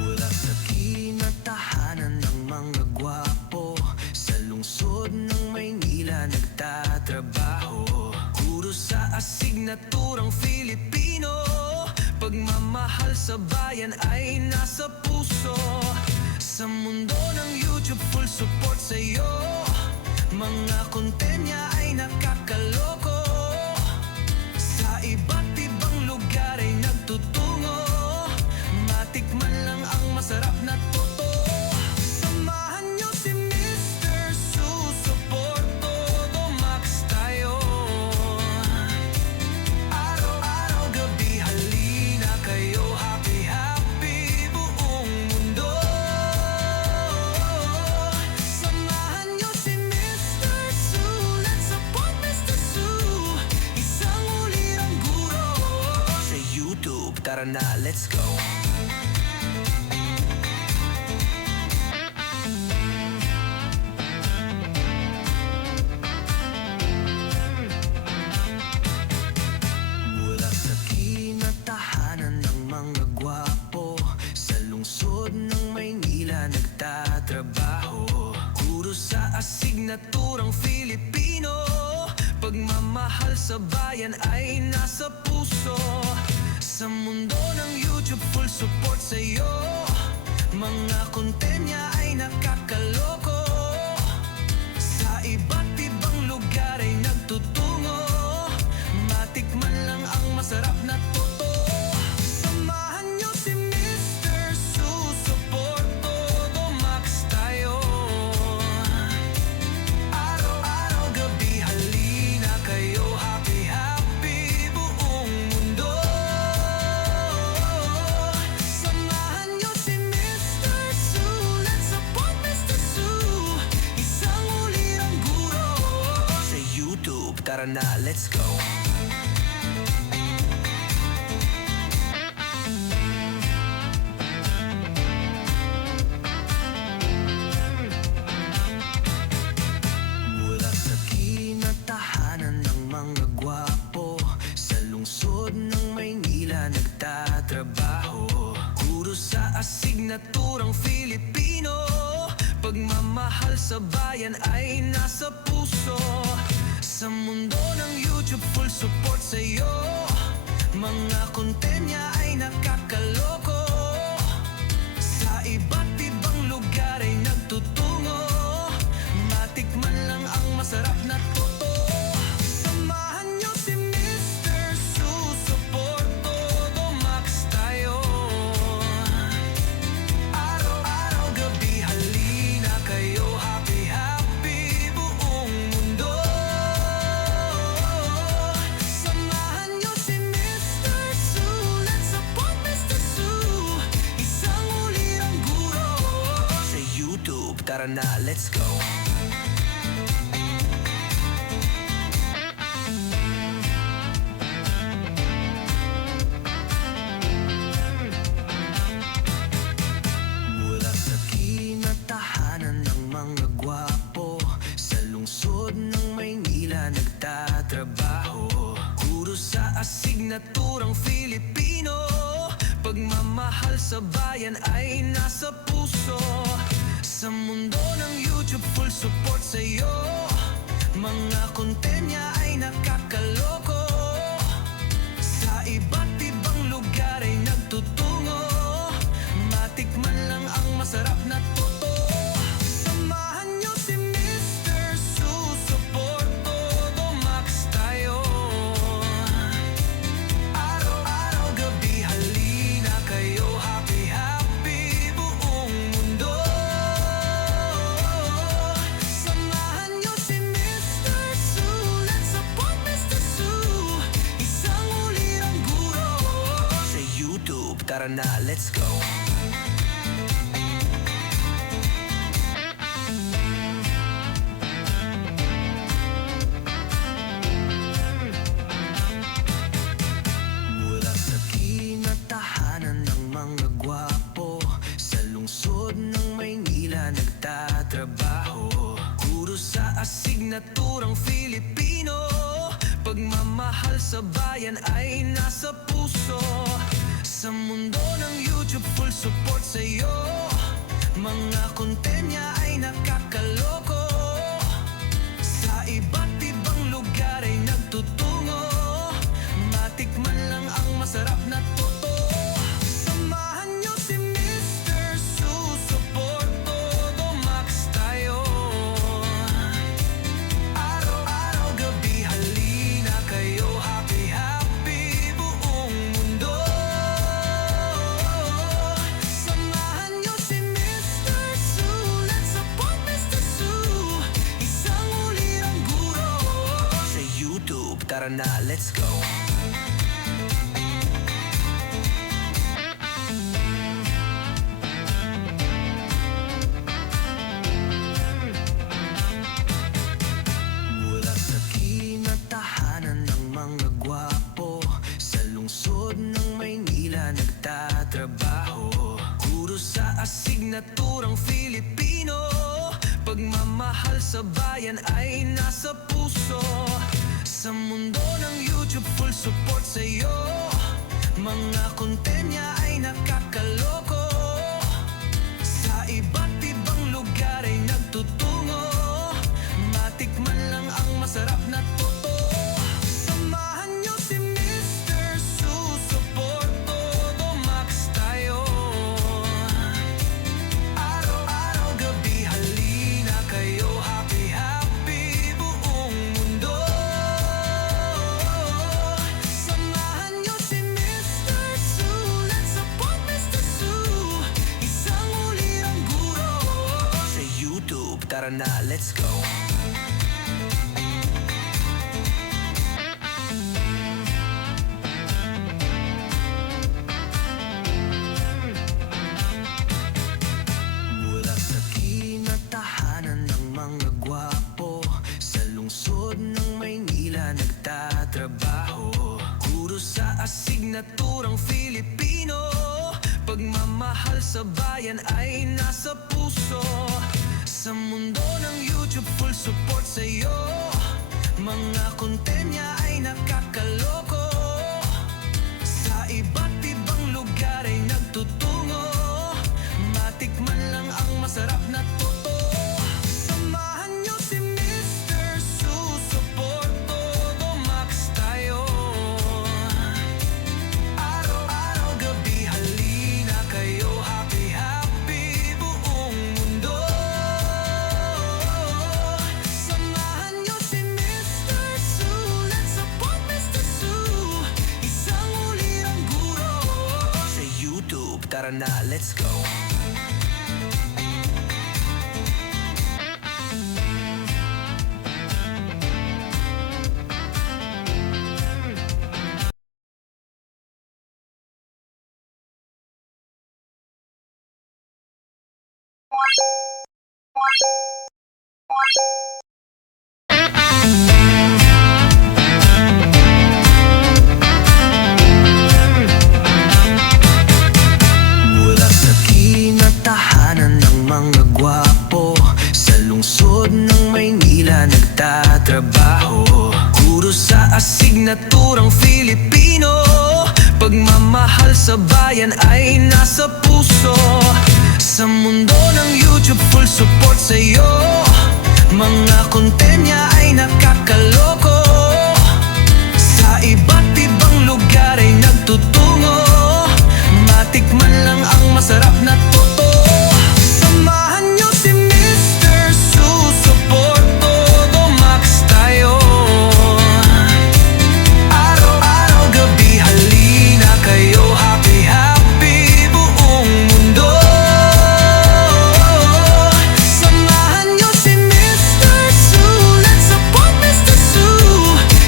Mula sa kinatahanan ng mga gwapo, sa lungsod ng Maynila nagtatrabaho. Puro sa asignaturang Filipino, pagmamahal sa bayan ay nasa puso. Sa mundo ng YouTube, full support sa'yo. Mga content niya ay nakakaloko. Sa iba't ibang lugar ay nagtutungo. Matikman lang ang masarap na totoo. Samahan niyo si Mr. Susuport, todo max tayo. Araw-araw, gabi, halina kayo. Happy, happy buong mundo. Samahan niyo si Mr. Su. Let's support Mr. Su. Isang ulirang guro sa YouTube. Tara na, let's go. Mula sa kinatahanan ng mga gwapo, sa lungsod ng Maynila nagtatrabaho. Puro sa asignaturang Filipino, pagmamahal sa bayan ay nasa puso. Sa mundo ng YouTube, full support sa'yo. Mga content niya ay nakakaloko. Sa iba't ibang lugar ay nagtutungo. Matikman lang ang masarap na totoo. Samahan niyo si Mr. Susuport, todo max tayo. Araw-araw, gabi, halina kayo. Happy, happy buong mundo. Samahan niyo si Mr. Su. Let's support Mr. Su. Isang ulirang guro sa YouTube. Tara na, let's go. Mula sa kinatahanan ng mga gwapo, sa lungsod ng Maynila nagtatrabaho. Puro sa asignaturang Filipino, pagmamahal sa bayan ay nasa puso. Sa mundo ng YouTube, full support sa'yo. Mga content niya ay nakakaloko. Sa iba't ibang lugar ay nagtutungo. Matikman lang ang masarap na totoo. Samahan niyo si Mr. Susuport, todo max tayo. Araw-araw, gabi, halina kayo. Happy, happy buong mundo. Samahan niyo si Mr. Su. Let's support Mr. Su. Isang ulirang guro sa YouTube. Tara na, let's go. Mula sa kinatahanan ng mga gwapo, sa lungsod ng Maynila nagtatrabaho. Puro sa asignaturang Filipino, pagmamahal sa bayan ay nasa puso. Sa mundo ng YouTube, full support sa'yo. Mga content niya ay nakakaloko. Sa iba't ibang lugar ay nagtutungo. Matikman lang ang masarap na totoo. Samahan niyo si Mr. Suso. na, let's go. Mula sa kinatahanan ng mga gwapo, sa lungsod ng Maynila nagtatrabaho. Guro sa asignaturang Filipino, pagmamahal sa bayan ay nasa puso. Sa mundo ng YouTube, full support sa'yo. Mga content niya ay nakakaloko. Sa iba't ibang lugar ay nagtutungo. Matikman lang ang masarap na totoo. Samahan niyo si Mr. Susuport, todo max tayo. Araw-araw, gabi, halina kayo. Happy, happy buong mundo. Samahan niyo si Mr. Su. Let's support Mr. Su. Isang ulirang guro sa YouTube. Tara na, let's go. Mula sa kinatahanan ng mga gwapo, sa lungsod ng Maynila nagtatrabaho. Guro sa asignaturang Filipino, pagmamahal sa bayan ay nasa puso. Sa mundo ng YouTube, full support sa'yo. Mga content niya ay nakakaloko. Sa iba't ibang lugar ay nagtutungo. Matikman lang ang masarap na totoo. Samahan niyo si Mr. Susuport, todo max tayo. Araw-araw, gabi, halina kayo. Happy, happy buong mundo. Samahan niyo si Mr. Su. Let's support Mr. Su. Isang ulirang guro sa YouTube. Tara na, let's go. Mula sa kinatahanan ng mga gwapo, sa lungsod ng Maynila nagtatrabaho. Guro sa asignaturang Filipino, pagmamahal sa bayan ay nasa puso. Sa mundo ng YouTube, full support sa'yo. Mga content niya ay nakakaloko. Sa iba't ibang lugar ay nagtutungo. Matikman lang ang masarap na totoo. Samahan niyo si Mr. Susuport, todo max tayo. Araw-araw, gabi, halina kayo. Happy, happy buong mundo. Samahan niyo si Mr. Su. Let's support Mr. Su. Isang ulirang guro sa YouTube. Tara na, let's go. Mula sa kinatahanan ng mga gwapo, sa lungsod ng Maynila nagtatrabaho. Guro sa asignaturang Filipino, pagmamahal sa bayan ay nasa puso. Sa mundo ng YouTube, full support sa'yo. Mga content niya ay nakakaloko. Sa iba't ibang lugar ay nagtutungo. Matikman lang ang masarap na totoo. Samahan niyo si Mr. Susuport, todo max tayo. Araw-araw, gabi, halina kayo. Happy, happy buong mundo. Samahan niyo si Mr. Su. Let's support Mr. Su.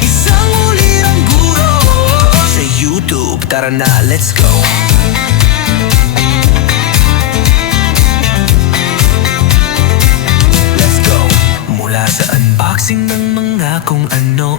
Isang ulirang guro sa YouTube. Tara na, let's go.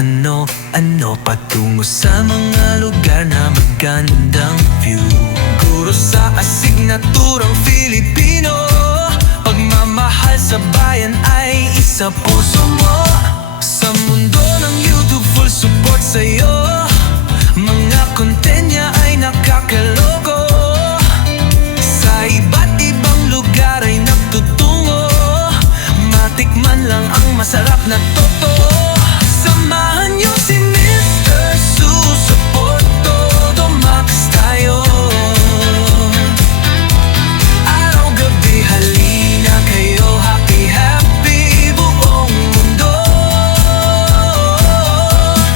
ano patungo sa mga lugar na magandang view. Guro sa asignaturang Filipino, pagmamahal sa bayan ay isa puso mo. Sa mundo ng YouTube, full support sa'yo. Mga content niya ay nakakalogo. Sa iba't ibang lugar ay nagtutungo. Matikman lang ang masarap na totoo. Samahan niyo si Mr. Support todo max tayo. Araw-gabi halina kayo, happy happy buong mundo.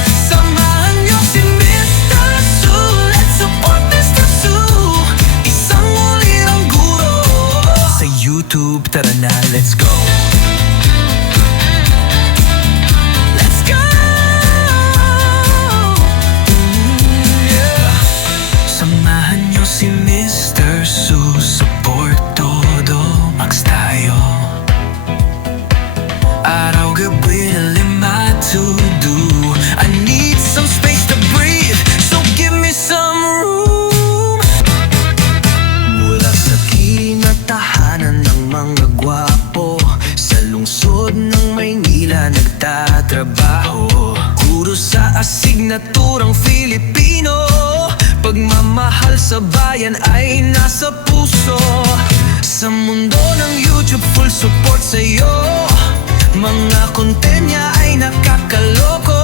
Samahan niyo si Mr. Su, let's support Mr. Su. Isang ulirang guro. Sa YouTube, tara na, let's go. Si Mr. Su, support todo, max tayo. Araw-gabi na 5 to do. I need some space to breathe, so give me some room. Mula sa kiling at tahanan ng mga gwapo, sa lungsod ng Maynila nagtatrabaho. Guro sa asignaturang Filipino, pagmamahal sa bayan ay nasa puso. Sa mundo ng YouTube, full support sa'yo. Mga content niya ay nakakaloko.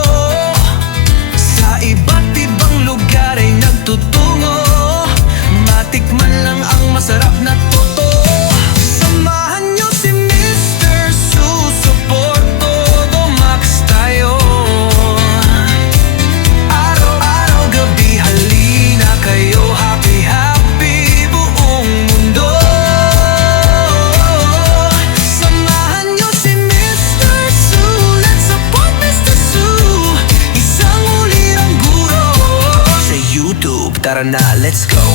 Sa iba't ibang lugar ay nagtutungo. Matikman lang ang masarap na totoo. Samahan niyo si Mr. Su, support todo max tayo. Araw-gabi halina kayo, happy happy buong mundo. Samahan niyo si Mr. Su, let's support Mr. Su. Isang ulirang guro. Sa YouTube, tara na, let's go.